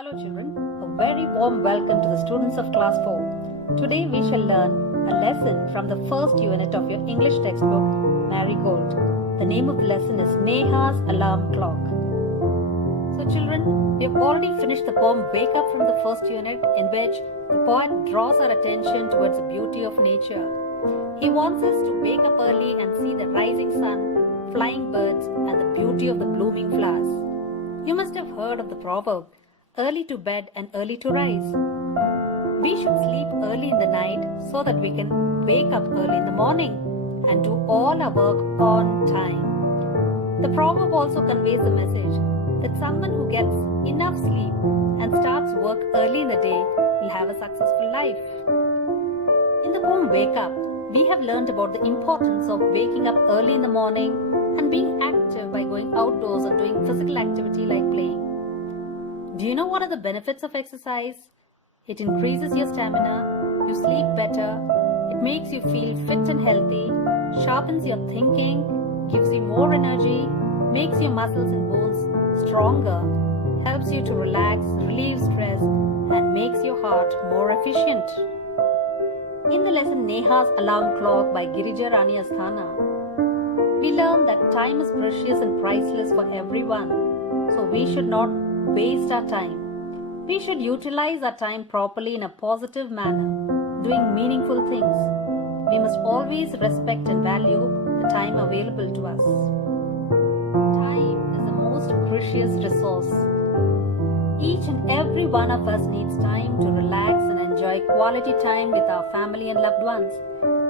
Hello children, a very warm welcome to the students of class 4. Today we shall learn a lesson from the first unit of your English textbook, Marigold. The name of the lesson is Neha's Alarm Clock. So children, we have already finished the poem Wake Up from the first unit, in which the poet draws our attention towards the beauty of nature. He wants us to wake up early and see the rising sun, flying birds and the beauty of the blooming flowers. You must have heard of the proverb, early to bed and early to rise. We should sleep early in the night so that we can wake up early in the morning and do all our work on time. The proverb also conveys the message that someone who gets enough sleep and starts work early in the day will have a successful life. In the poem Wake Up, we have learned about the importance of waking up early in the morning and being active by going outdoors and doing physical activity like playing. Do you know what are the benefits of exercise? It increases your stamina, you sleep better, it makes you feel fit and healthy, sharpens your thinking, gives you more energy, makes your muscles and bones stronger, helps you to relax, relieve stress, and makes your heart more efficient. In the lesson Neha's Alarm Clock by Girija Rani Asthana, we learn that time is precious and priceless for everyone, so we should not waste our time. We should utilize our time properly in a positive manner, doing meaningful things. We must always respect and value the time available to us. Time is the most precious resource. Each and every one of us needs time to relax and enjoy quality time with our family and loved ones.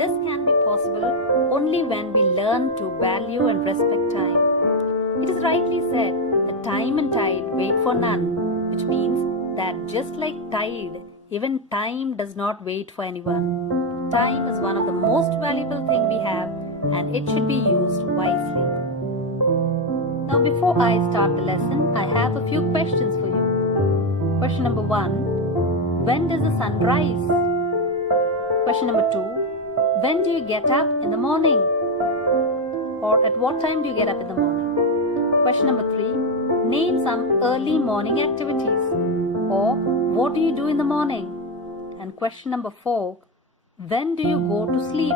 This can be possible only when we learn to value and respect time. It is rightly said, time and tide wait for none, which means that just like tide, even time does not wait for anyone. Time is one of the most valuable things we have, and it should be used wisely. Now before I start the lesson, I have a few questions for you. Question number 1. When does the sun rise? Question number 2. When do you get up in the morning? Or at what time do you get up in the morning? Question number 3. Name some early morning activities, or what do you do in the morning? And question number 4, when do you go to sleep?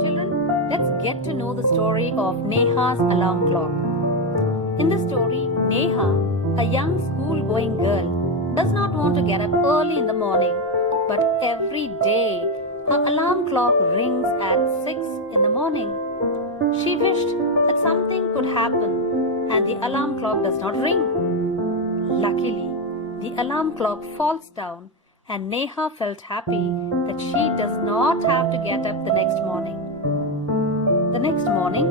Children, let's get to know the story of Neha's Alarm Clock. In the story, Neha, a young school-going girl, does not want to get up early in the morning, but every day her alarm clock rings at 6 in the morning. She wished that something could happen and the alarm clock does not ring. Luckily, the alarm clock falls down and Neha felt happy that she does not have to get up the next morning. The next morning,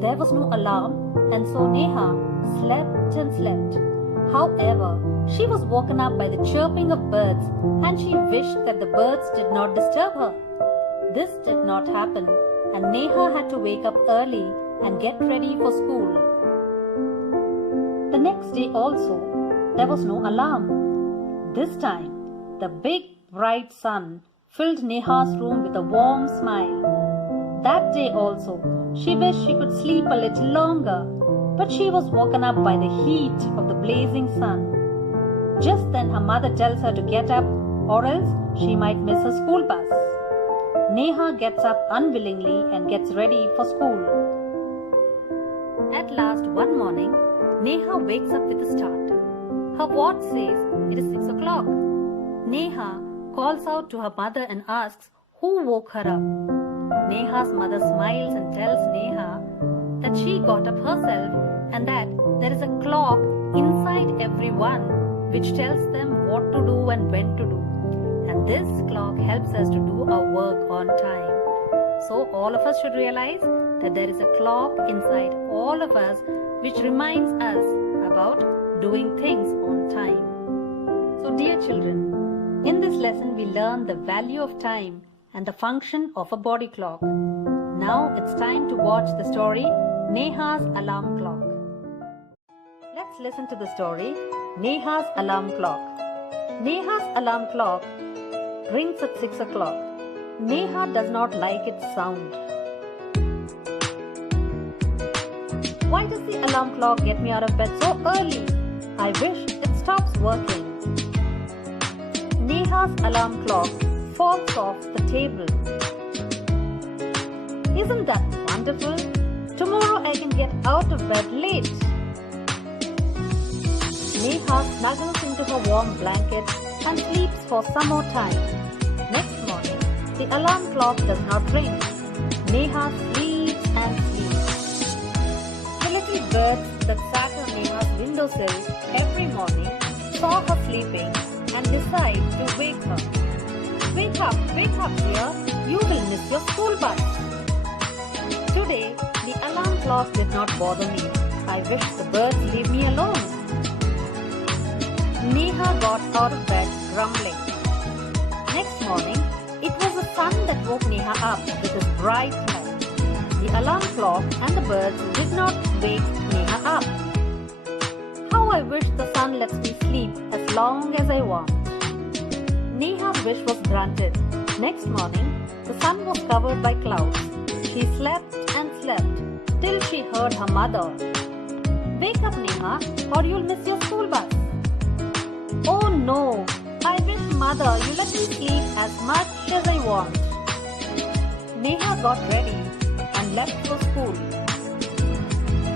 there was no alarm and so Neha slept and slept. However, she was woken up by the chirping of birds and she wished that the birds did not disturb her. This did not happen and Neha had to wake up early and get ready for school. The next day also, there was no alarm. This time, the big bright sun filled Neha's room with a warm smile. That day also, she wished she could sleep a little longer, but she was woken up by the heat of the blazing sun. Just then her mother tells her to get up or else she might miss her school bus. Neha gets up unwillingly and gets ready for school. At last, one morning, Neha wakes up with a start. Her watch says it is 6 o'clock. Neha calls out to her mother and asks who woke her up. Neha's mother smiles and tells Neha that she got up herself and that there is a clock inside everyone which tells them what to do and when to do. And this clock helps us to do our work on time. So all of us should realize that there is a clock inside all of us which reminds us about doing things on time. So dear children, in this lesson we learn the value of time and the function of a body clock. Now it's time to watch the story Neha's Alarm Clock. Let's listen to the story Neha's Alarm Clock. Neha's alarm clock rings at 6 o'clock. Neha does not like its sound. Why does the alarm clock get me out of bed so early? I wish it stops working. Neha's alarm clock falls off the table. Isn't that wonderful? Tomorrow I can get out of bed late. Neha snuggles into her warm blanket and sleeps for some more time. Next morning, the alarm clock does not ring. Neha sleeps and sleeps. The little birds that sat on Neha's windowsill every morning saw her sleeping and decide to wake her. Wake up, dear. You will miss your school bus. Today, the alarm clock did not bother me. I wish the birds leave me alone. Neha got out of bed grumbling. Next morning, it was the sun that woke Neha up with his bright light. The alarm clock and the birds did not wake Neha up. How I wish the sun lets me sleep as long as I want. Neha's wish was granted. Next morning, the sun was covered by clouds. She slept and slept till she heard her mother. Wake up, Neha, or you'll miss your school bus. Oh no, I wish mother you let me sleep as much as I want. Neha got ready and left for school.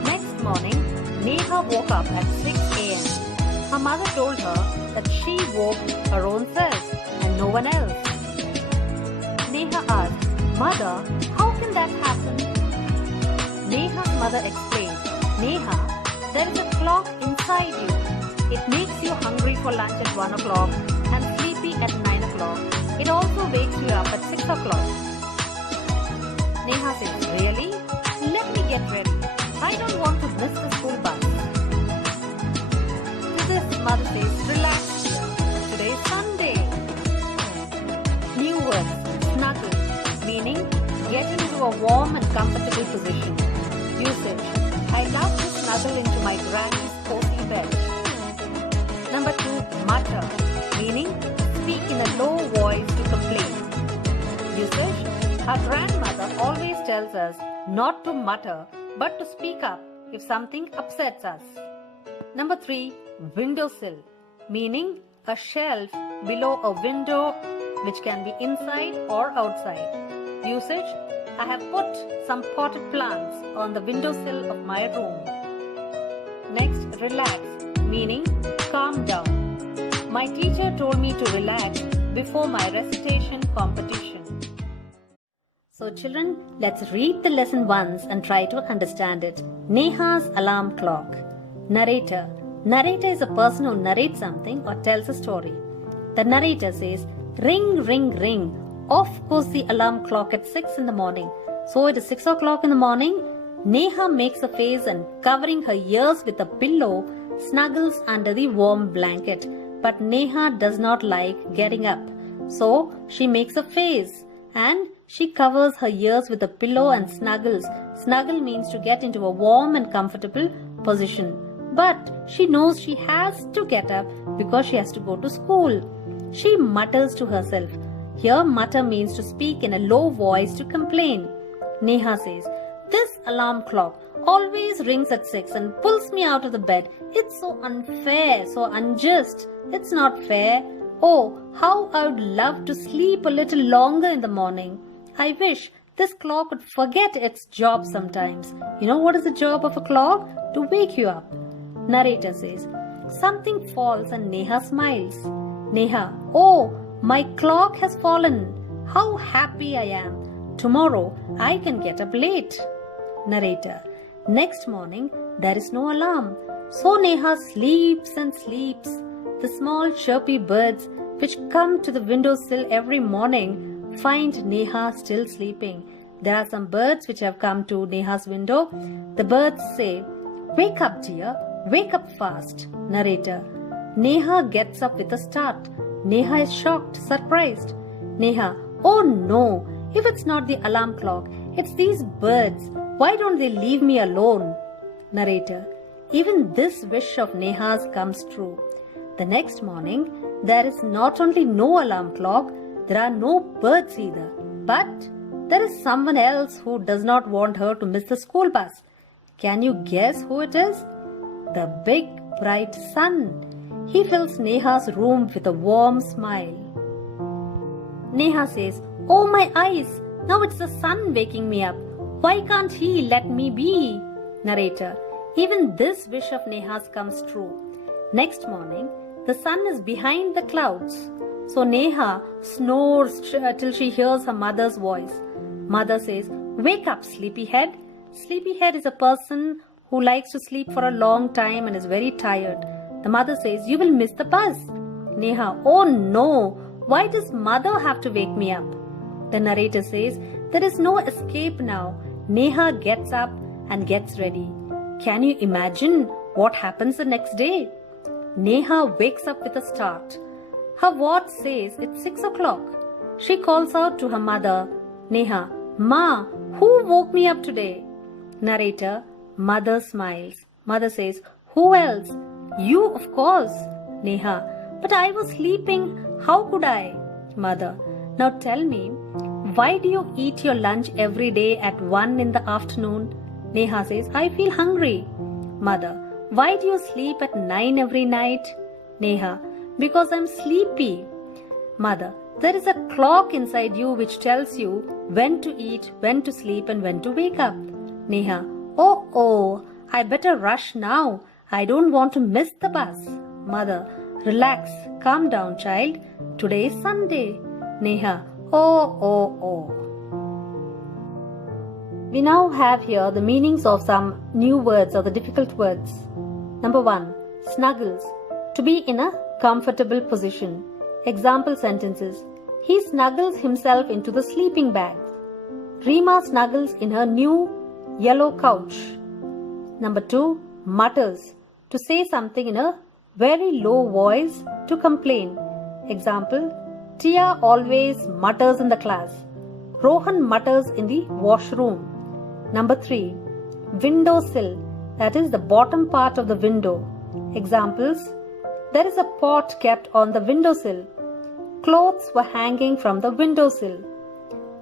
Next morning, Neha woke up at 6 a.m. Her mother told her that she woke her own self and no one else. Neha asked, Mother, how can that happen? Neha's mother explained, Neha, there is a clock inside you. It makes you hungry for lunch at 1 o'clock and sleepy at 9 o'clock. It also wakes you up at 6 o'clock. Neha says, really? Let me get ready. I don't want to miss the school bus. To this, mother says, relax dear. Today is Sunday. New words, snuggle, meaning getting into a warm and comfortable position. Usage, I love to snuggle into my granny's cozy bed. Number 2, mutter, meaning speak in a low voice to complain. Usage, our grandmother always tells us not to mutter but to speak up if something upsets us. Number 3, windowsill, meaning a shelf below a window which can be inside or outside. Usage, I have put some potted plants on the windowsill of my room. Next, relax, meaning calm down. My teacher told me to relax before my recitation competition. So children, let's read the lesson once and try to understand it. Neha's alarm clock. Narrator. Narrator is a person who narrates something or tells a story. The narrator says, ring, ring, ring. Off goes the alarm clock at 6 in the morning. So it is 6 o'clock in the morning. Neha makes a face and covering her ears with a pillow, snuggles under the warm blanket. But Neha does not like getting up. So she makes a face and she covers her ears with a pillow and snuggles. Snuggle means to get into a warm and comfortable position. But she knows she has to get up because she has to go to school. She mutters to herself. Here mutter means to speak in a low voice to complain. Neha says, this alarm clock always rings at 6 and pulls me out of the bed. It's so unfair, so unjust. It's not fair. Oh, how I would love to sleep a little longer in the morning. I wish this clock would forget its job sometimes. You know what is the job of a clock? To wake you up. Narrator says, something falls and Neha smiles. Neha, oh, my clock has fallen. How happy I am. Tomorrow I can get up late. Narrator, next morning there is no alarm. So Neha sleeps and sleeps. The small chirpy birds which come to the windowsill every morning find Neha still sleeping. There are some birds which have come to Neha's window. The birds say, wake up dear, wake up fast. Narrator, Neha gets up with a start. Neha is shocked, surprised. Neha, oh no, if it's not the alarm clock, it's these birds. Why don't they leave me alone? Narrator, even this wish of Neha's comes true. The next morning, there is not only no alarm clock, there are no birds either. But there is someone else who does not want her to miss the school bus. Can you guess who it is? The big bright sun. He fills Neha's room with a warm smile. Neha says, "Oh my eyes, now it's the sun waking me up. Why can't he let me be?" Narrator. Even this wish of Neha's comes true. Next morning, the sun is behind the clouds. So Neha snores till she hears her mother's voice. Mother says, "Wake up, sleepyhead." Sleepyhead is a person who likes to sleep for a long time and is very tired. The mother says, "You will miss the bus." Neha, "Oh no, why does mother have to wake me up?" The narrator says, "There is no escape now." Neha gets up and gets ready. Can you imagine what happens the next day? Neha wakes up with a start. Her watch says it's 6 o'clock. She calls out to her mother, "Neha, Ma, who woke me up today?" Narrator, mother smiles. Mother says, "Who else?" "You, of course." Neha, "But I was sleeping. How could I?" Mother, "Now tell me, why do you eat your lunch every day at 1 in the afternoon?" Neha says, "I feel hungry." Mother, "Why do you sleep at 9 every night?" Neha, "Because I'm sleepy." Mother, "There is a clock inside you which tells you when to eat, when to sleep and when to wake up." Neha, Oh, I better rush now. I don't want to miss the bus." Mother, "Relax, calm down, child. Today is Sunday." Neha, Oh. We now have here the meanings of some new words or the difficult words. Number 1, snuggles. To be in a comfortable position. Example sentences. He snuggles himself into the sleeping bag. Rima snuggles in her new yellow couch. Number 2, mutters. To say something in a very low voice, to complain. Example, Tia always mutters in the class. Rohan mutters in the washroom. Number 3, windowsill. That is the bottom part of the window. Examples, there is a pot kept on the windowsill. Clothes were hanging from the windowsill.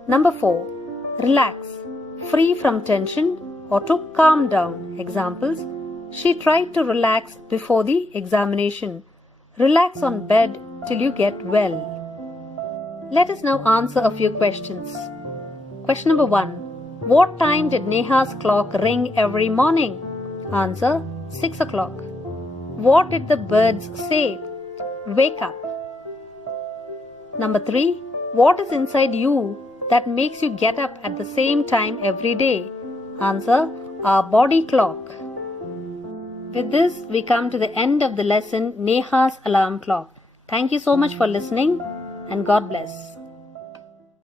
Number 4, relax. Free from tension or to calm down. Examples, she tried to relax before the examination. Relax on bed till you get well. Let us now answer a few questions. Question number 1. What time did Neha's clock ring every morning? Answer, 6 o'clock. What did the birds say? Wake up. Number 3. What is inside you that makes you get up at the same time every day? Answer, our body clock. With this, we come to the end of the lesson, Neha's alarm clock. Thank you so much for listening and God bless.